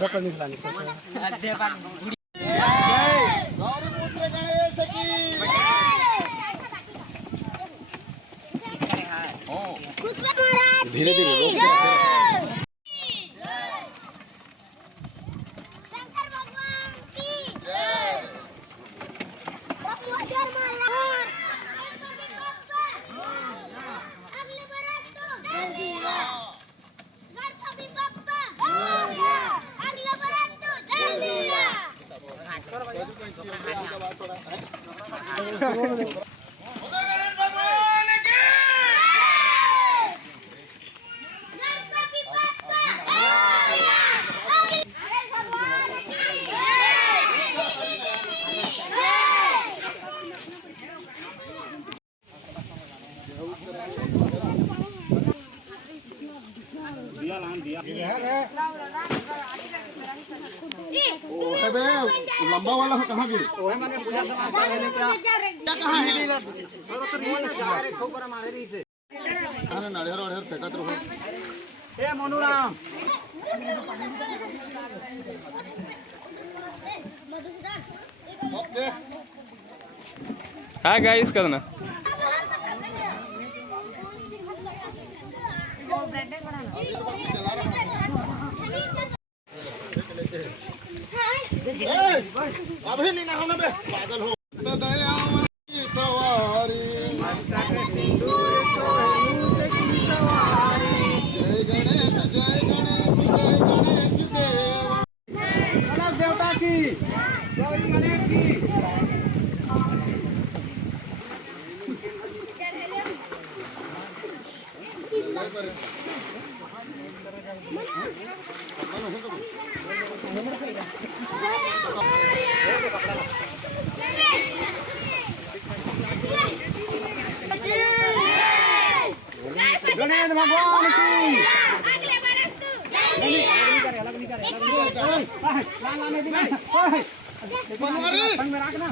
ढकल निघाला धीरे धीरे लंबा वाला है कहाँ गई? कहाँ है? अरे नारियल वारियल फेंका तो हो। ए मनोराम। ओके। हाय गाइस करना। अभी नहीं ना होना बे पागल हो दया सवारी जय गणेश जय गणेश जय गणेश देवा गणेश देवता की जय गणेश की गणेश भगवान की ना